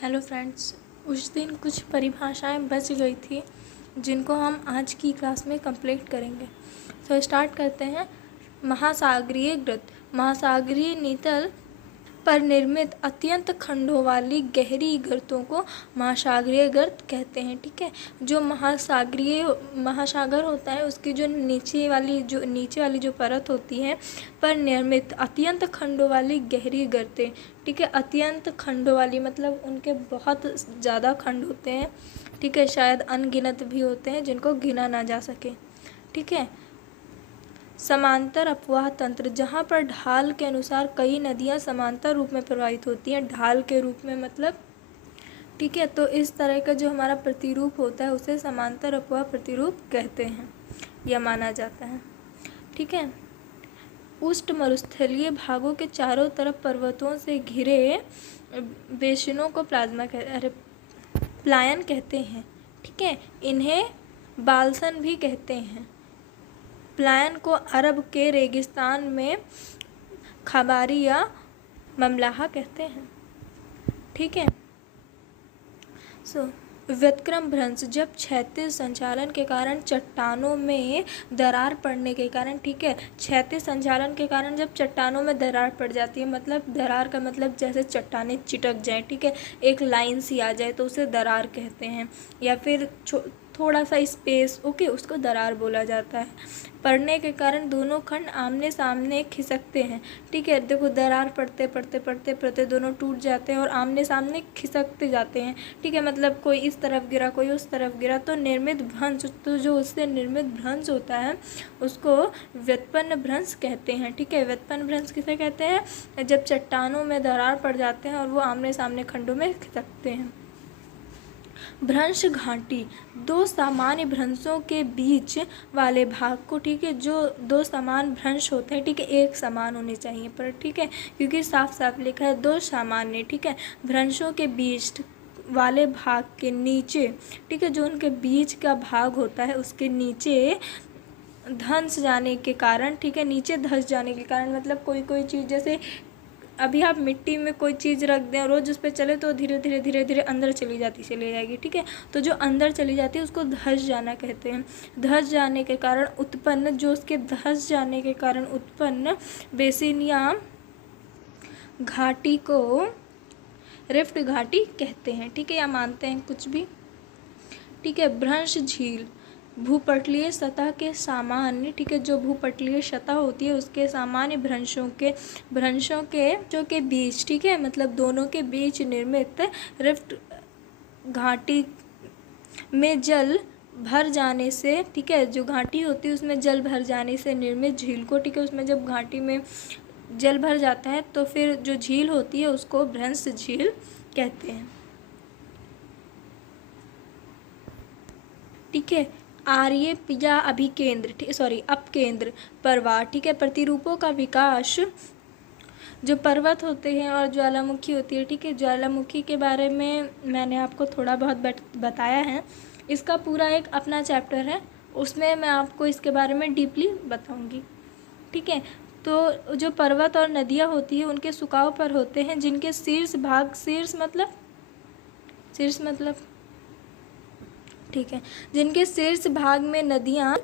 Hello friends, उस दिन कुछ परिभाषाएं बच गई थी जिनको हम आज की क्लास में कंप्लीट करेंगे। तो स्टार्ट करते हैं। महासागरीय गर्त, महासागरीय नितल पर निर्मित अत्यंत खंडों वाली गहरी गर्तों को महासागरीय गर्त कहते हैं। ठीक है, जो महासागर होता है उसकी जो नीचे वाली जो परत होती है पर निर्मित अत्यंत खंडों वाली गहरी गर्तें। ठीक है, अत्यंत खंडों वाली मतलब उनके बहुत ज़्यादा खंड होते हैं। ठीक है, शायद अनगिनत भी होते हैं जिनको गिना ना जा सके। ठीक है, समांतर अपवाह तंत्र, जहाँ पर ढाल के अनुसार कई नदियाँ समांतर रूप में प्रवाहित होती हैं, ढाल के रूप में मतलब। ठीक है, तो इस तरह का जो हमारा प्रतिरूप होता है उसे समांतर अपवाह प्रतिरूप कहते हैं, यह माना जाता है। ठीक है, उष्ण मरुस्थलीय भागों के चारों तरफ पर्वतों से घिरे बेसिनों को प्लायन कहते हैं। ठीक है, इन्हें बाल्सन भी कहते हैं। प्लायन को अरब के रेगिस्तान में खबारी या ममलाहा कहते हैं। ठीक है, व्युत्क्रम भ्रंश, जब क्षैतिज संचालन के कारण चट्टानों में दरार पड़ने के कारण, ठीक है, क्षैतिज संचालन के कारण जब चट्टानों में दरार पड़ जाती है, मतलब दरार का मतलब जैसे चट्टानें चिटक जाए, ठीक है, एक लाइन सी आ जाए तो उसे दरार कहते हैं, या फिर थोड़ा सा स्पेस, ओके, उसको दरार बोला जाता है। पड़ने के कारण दोनों खंड आमने सामने खिसकते हैं। ठीक है, देखो दरार पड़ते पड़ते पड़ते पड़ते दोनों टूट जाते हैं और आमने सामने खिसकते जाते हैं। ठीक है, मतलब कोई इस तरफ गिरा कोई उस तरफ गिरा, तो निर्मित भ्रंश, तो जो उससे निर्मित भ्रंश होता है उसको व्युत्पन्न भ्रंश कहते हैं। ठीक है, व्युत्पन्न भ्रंश किसे कहते हैं? जब चट्टानों में दरार पड़ जाते हैं और वो आमने सामने खंडों में खिसकते हैं। भ्रंश घाटी, दो सामान्य भ्रंशों के बीच वाले भाग को, ठीक है, जो दो समान भ्रंश होते हैं, ठीक है, एक समान होने चाहिए पर, ठीक है, क्योंकि साफ साफ लिखा है दो सामान्य, ठीक है, भ्रंशों के बीच वाले भाग के नीचे, ठीक है, जो उनके बीच का भाग होता है उसके नीचे धंस जाने के कारण, ठीक है, नीचे धंस जाने के कारण मतलब कोई चीज़, जैसे अभी आप मिट्टी में कोई चीज़ रख दें और रोज़ उस पर चले तो धीरे धीरे अंदर चली जाएगी। ठीक है, तो जो अंदर चली जाती है उसको धंस जाना कहते हैं। धंस जाने के कारण उत्पन्न, जो उसके धंस जाने के कारण उत्पन्न बेसिन या घाटी को रिफ्ट घाटी कहते हैं। ठीक है, या मानते हैं कुछ भी। ठीक है, भ्रंश झील, भूपटलीय सतह के सामान्य, ठीक है, जो भूपटलीय सतह होती है उसके सामान्य भ्रंशों के बीच, ठीक है, मतलब दोनों के बीच निर्मित रिफ्ट घाटी में जल भर जाने से, ठीक है, जो घाटी होती है उसमें जल भर जाने से निर्मित झील को, ठीक है, उसमें जब घाटी में जल भर जाता है तो फिर जो झील होती है उसको भ्रंश झील कहते हैं। ठीक है, आर्य या अपकेंद्र प्रवाह, ठीक है, प्रतिरूपों का विकास, जो पर्वत होते हैं और ज्वालामुखी होती है, ठीक है, ज्वालामुखी के बारे में मैंने आपको थोड़ा बहुत बताया है, इसका पूरा एक अपना चैप्टर है, उसमें मैं आपको इसके बारे में डीपली बताऊंगी। ठीक है, तो जो पर्वत और नदियाँ होती है उनके झुकाव पर होते हैं, जिनके शीर्ष मतलब ठीक है, जिनके शीर्ष भाग में नदियाँ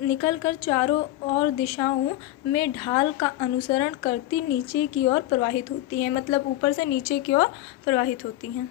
निकल कर चारों ओर दिशाओं में ढाल का अनुसरण करती नीचे की ओर प्रवाहित होती हैं, मतलब ऊपर से नीचे की ओर प्रवाहित होती हैं।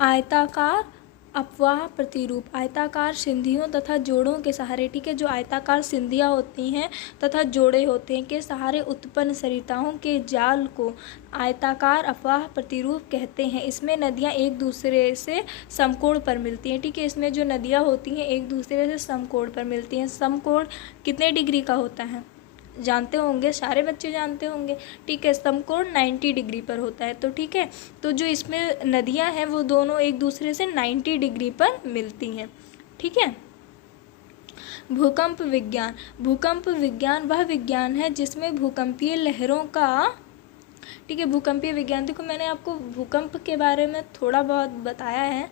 आयताकार अपवाह प्रतिरूप, आयताकार सिंधियों तथा जोड़ों के सहारे, ठीक है, जो आयताकार सिंधियाँ होती हैं तथा जोड़े होते हैं के सहारे उत्पन्न सरिताओं के जाल को आयताकार अपवाह प्रतिरूप कहते हैं। इसमें नदियाँ एक दूसरे से समकोण पर मिलती हैं। ठीक है, इसमें जो नदियाँ होती हैं एक दूसरे से समकोण पर मिलती हैं। समकोण कितने डिग्री का होता है जानते होंगे, सारे बच्चे जानते होंगे। ठीक है, समकोण 90 डिग्री पर होता है। तो ठीक है, तो जो इसमें नदियां हैं वो दोनों एक दूसरे से 90 डिग्री पर मिलती हैं। ठीक है, भूकंप विज्ञान वह विज्ञान है जिसमें भूकंपीय लहरों का, ठीक है, भूकंपीय विज्ञान, देखो मैंने आपको भूकंप के बारे में थोड़ा बहुत बताया है।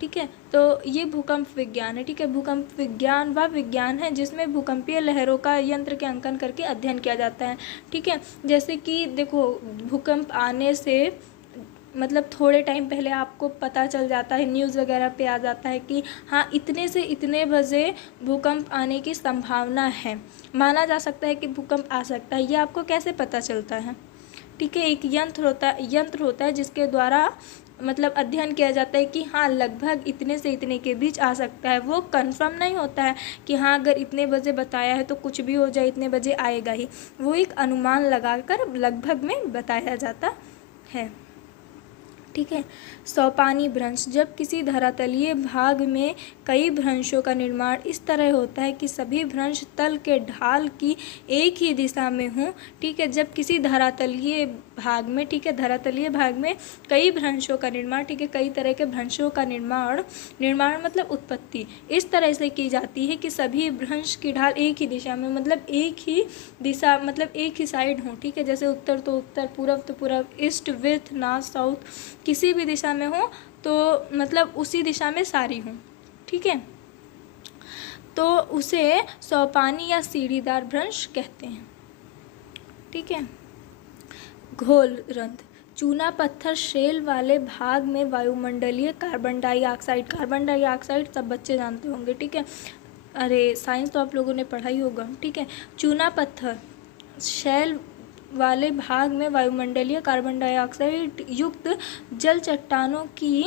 ठीक है, तो ये भूकंप विज्ञान है। ठीक है, भूकंप विज्ञान वह विज्ञान है जिसमें भूकंपीय लहरों का यंत्र के अंकन करके अध्ययन किया जाता है। ठीक है, जैसे कि देखो भूकंप आने से मतलब थोड़े टाइम पहले आपको पता चल जाता है, न्यूज़ वगैरह पे आ जाता है कि हाँ इतने से इतने बजे भूकंप आने की संभावना है, माना जा सकता है कि भूकंप आ सकता है। ये आपको कैसे पता चलता है? ठीक है, एक यंत्र होता है जिसके द्वारा मतलब अध्ययन किया जाता है कि हाँ लगभग इतने से इतने के बीच आ सकता है। वो कंफर्म नहीं होता है कि हाँ अगर इतने बजे बताया है तो कुछ भी हो जाए, इतने बजे आएगा ही। वो एक अनुमान लगाकर लगभग में बताया जाता है। ठीक है। सोपानी भ्रंश, जब किसी धरातलीय भाग में कई भ्रंशों का निर्माण इस तरह होता है कि सभी भ्रंश तल के ढाल की एक ही दिशा में हों। ठीक है, जब किसी धरातलीय भाग में, ठीक है, धरातलीय भाग में कई भ्रंशों का निर्माण, ठीक है, कई तरह के भ्रंशों का निर्माण मतलब उत्पत्ति इस तरह से की जाती है कि सभी भ्रंश की ढाल एक ही दिशा में, मतलब एक ही दिशा, मतलब एक ही साइड हो। ठीक है, जैसे उत्तर तो उत्तर, पूरब तो पूरब, ईस्ट वेस्ट नॉर्थ साउथ, किसी भी दिशा में हो तो मतलब उसी दिशा में सारी हों। ठीक है, तो उसे सोपानी या सीढ़ीदार भ्रंश कहते हैं। ठीक है। घोल रंध्र, चूना पत्थर शेल वाले भाग में वायुमंडलीय कार्बन डाइऑक्साइड सब बच्चे जानते होंगे। ठीक है, अरे साइंस तो आप लोगों ने पढ़ा ही होगा। ठीक है, चूना पत्थर शेल वाले भाग में वायुमंडलीय कार्बन डाइऑक्साइड युक्त जल चट्टानों की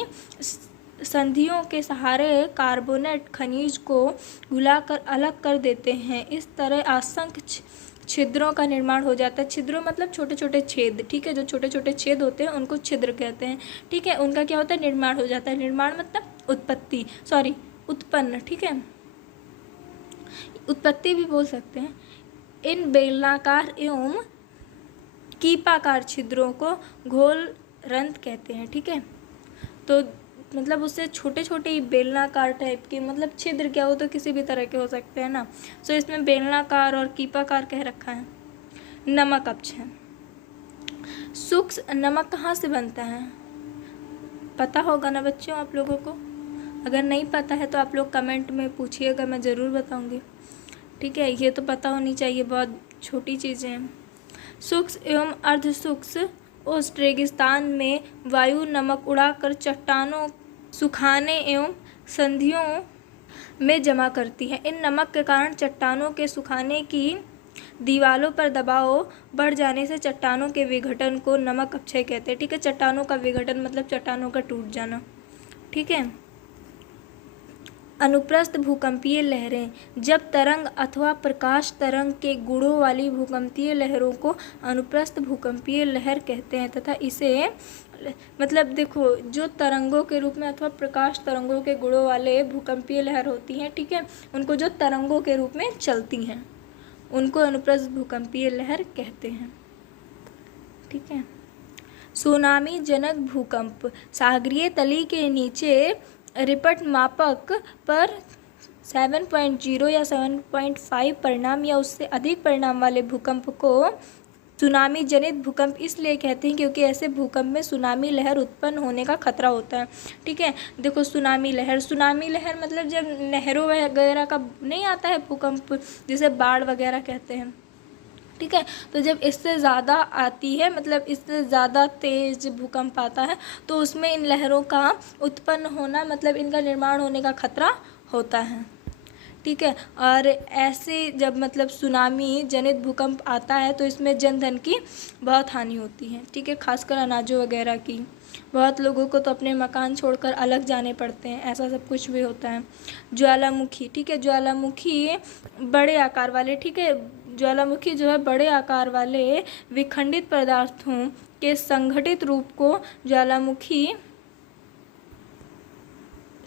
संधियों के सहारे कार्बोनेट खनिज को घुलाकर अलग कर देते हैं। इस तरह असंख्य छिद्रों का निर्माण हो जाता है। छिद्रों मतलब छोटे छोटे छेद। ठीक है, जो छोटे छोटे छेद होते हैं उनको छिद्र कहते हैं। ठीक है, उनका क्या होता है, निर्माण हो जाता है। निर्माण मतलब उत्पन्न। ठीक है, उत्पत्ति भी बोल सकते हैं। इन बेलनाकार एवं कीपाकार छिद्रों को घोल रंध्र कहते हैं। ठीक है, तो मतलब उससे छोटे छोटे बेलनाकार टाइप के, मतलब छिद्र क्या हो तो किसी भी तरह के हो सकते हैं ना। सो इसमें बेलनाकार और कीपाकार कह रखा है। नमक अक्ष है। सूक्ष्म नमक कहाँ से बनता है पता होगा ना बच्चों आप लोगों को? अगर नहीं पता है तो आप लोग कमेंट में पूछिएगा, मैं ज़रूर बताऊंगी। ठीक है, ये तो पता होनी चाहिए, बहुत छोटी चीज़ें हैं। सूक्ष्म एवं अर्ध सूक्ष्म उस रेगिस्तान में वायु नमक उड़ाकर चट्टानों सुखाने एवं संधियों में जमा करती है। इन नमक के कारण चट्टानों के सुखाने की दीवारों पर दबाव बढ़ जाने से चट्टानों के विघटन को नमक अपक्षय कहते हैं। ठीक है, चट्टानों का विघटन मतलब चट्टानों का टूट जाना। ठीक है। अनुप्रस्थ भूकंपीय लहरें, जब तरंग अथवा प्रकाश तरंग के गुणों वाली भूकंपीय लहरों को अनुप्रस्थ भूकंपीय लहर कहते हैं तथा इसे मतलब देखो, जो तरंगों के रूप में अथवा प्रकाश तरंगों के गुणों वाले भूकंपीय लहर होती हैं, ठीक है, उनको जो तरंगों के रूप में चलती हैं उनको अनुप्रस्थ भूकंपीय लहर कहते हैं। ठीक है। सुनामी जनक भूकंप, सागरीय तली के नीचे रिपट मापक पर 7.0 या 7.5 परिणाम या उससे अधिक परिणाम वाले भूकंप को सुनामी जनित भूकंप इसलिए कहते हैं क्योंकि ऐसे भूकंप में सुनामी लहर उत्पन्न होने का खतरा होता है। ठीक है, देखो सुनामी लहर मतलब जब नहरों वगैरह का नहीं आता है भूकंप, जिसे बाढ़ वगैरह कहते हैं। ठीक है, तो जब इससे ज़्यादा आती है, मतलब इससे ज़्यादा तेज़ भूकंप आता है तो उसमें इन लहरों का उत्पन्न होना, मतलब इनका निर्माण होने का खतरा होता है। ठीक है, और ऐसे जब मतलब सुनामी जनित भूकंप आता है तो इसमें जन धन की बहुत हानि होती है। ठीक है, खासकर अनाजों वगैरह की। बहुत लोगों को तो अपने मकान छोड़कर अलग जाने पड़ते हैं, ऐसा सब कुछ भी होता है। ज्वालामुखी, ठीक है, ज्वालामुखी बड़े आकार वाले, ठीक है, ज्वालामुखी जो है बड़े आकार वाले विखंडित पदार्थों के संगठित रूप को ज्वालामुखी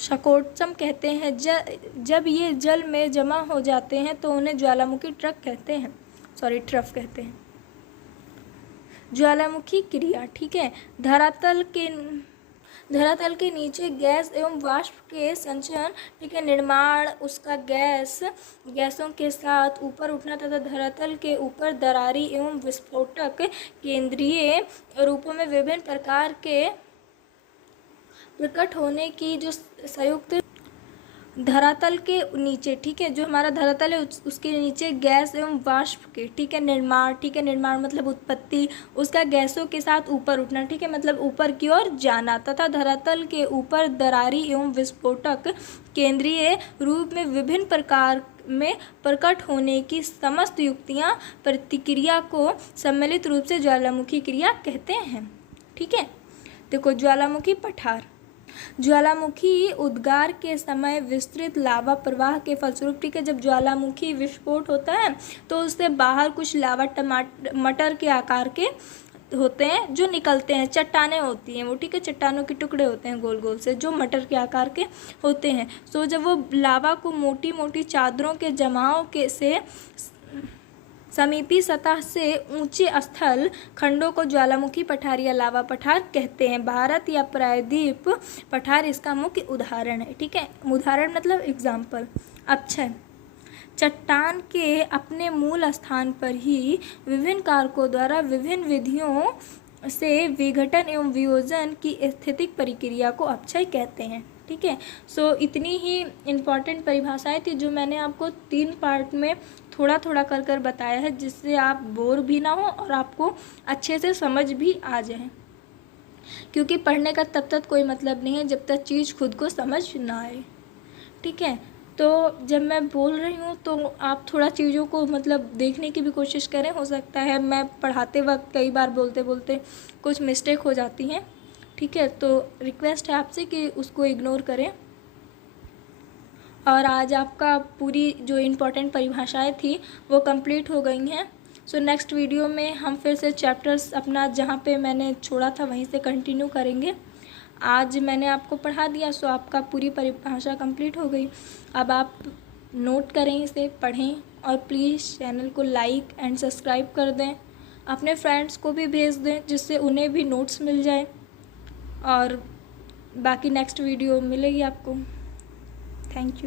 शकोत्सम कहते हैं। जब ये जल में जमा हो जाते हैं तो उन्हें ज्वालामुखी ट्रफ कहते हैं। ज्वालामुखी क्रिया, ठीक है, धरातल के नीचे गैस एवं वाष्प के संचयन, ठीक है, निर्माण, उसका गैसों के साथ ऊपर उठना तथा धरातल के ऊपर दरारी एवं विस्फोटक केंद्रीय रूपों में विभिन्न प्रकार के प्रकट होने की जो संयुक्त धरातल के नीचे, ठीक है, जो हमारा धरातल है उसके नीचे गैस एवं वाष्प के, ठीक है, निर्माण, ठीक है, निर्माण मतलब उत्पत्ति, उसका गैसों के साथ ऊपर उठना, ठीक है, मतलब ऊपर की ओर जाना, तथा धरातल के ऊपर दरारी एवं विस्फोटक केंद्रीय रूप में विभिन्न प्रकार में प्रकट होने की समस्त युक्तियां प्रतिक्रिया को सम्मिलित रूप से ज्वालामुखी क्रिया कहते हैं। ठीक है, देखो ज्वालामुखी पठार, ज्वालामुखी उद्गार के समय विस्तृत लावा प्रवाह के फलस्वरूप, ठीक है, जब ज्वालामुखी विस्फोट होता है तो उससे बाहर कुछ लावा मटर के आकार के होते हैं जो निकलते हैं, चट्टानें होती हैं वो, ठीक है, चट्टानों के टुकड़े होते हैं गोल गोल से जो मटर के आकार के होते हैं। तो जब वो लावा को मोटी मोटी चादरों के जमाव के से समीपी सतह से ऊंचे स्थल खंडों को ज्वालामुखी पठार या लावा पठार कहते हैं। भारत या प्रायद्वीप पठार इसका मुख्य उदाहरण है। ठीक है, उदाहरण मतलब एग्जाम्पल। अच्छा, चट्टान के अपने मूल स्थान पर ही विभिन्न कारकों द्वारा विभिन्न विधियों से विघटन एवं वियोजन की स्थितिक प्रक्रिया को अपक्षय कहते हैं। ठीक है, सो इतनी ही इम्पॉर्टेंट परिभाषाएं थी जो मैंने आपको 3 पार्ट में थोड़ा थोड़ा कर कर बताया है, जिससे आप बोर भी ना हो और आपको अच्छे से समझ भी आ जाए, क्योंकि पढ़ने का तब तक कोई मतलब नहीं है जब तक चीज़ खुद को समझ ना आए। ठीक है, तो जब मैं बोल रही हूँ तो आप थोड़ा चीज़ों को मतलब देखने की भी कोशिश करें। हो सकता है मैं पढ़ाते वक्त कई बार बोलते बोलते कुछ मिस्टेक हो जाती हैं। ठीक है, तो रिक्वेस्ट है आपसे कि उसको इग्नोर करें। और आज आपका पूरी जो इम्पोर्टेंट परिभाषाएं थी वो कंप्लीट हो गई हैं। सो नेक्स्ट वीडियो में हम फिर से चैप्टर्स अपना जहाँ पे मैंने छोड़ा था वहीं से कंटिन्यू करेंगे। आज मैंने आपको पढ़ा दिया, सो आपका पूरी परिभाषा कंप्लीट हो गई। अब आप नोट करें, इसे पढ़ें और प्लीज़ चैनल को लाइक एंड सब्सक्राइब कर दें, अपने फ्रेंड्स को भी भेज दें जिससे उन्हें भी नोट्स मिल जाए। और बाकी नेक्स्ट वीडियो मिलेगी आपको। Thank you.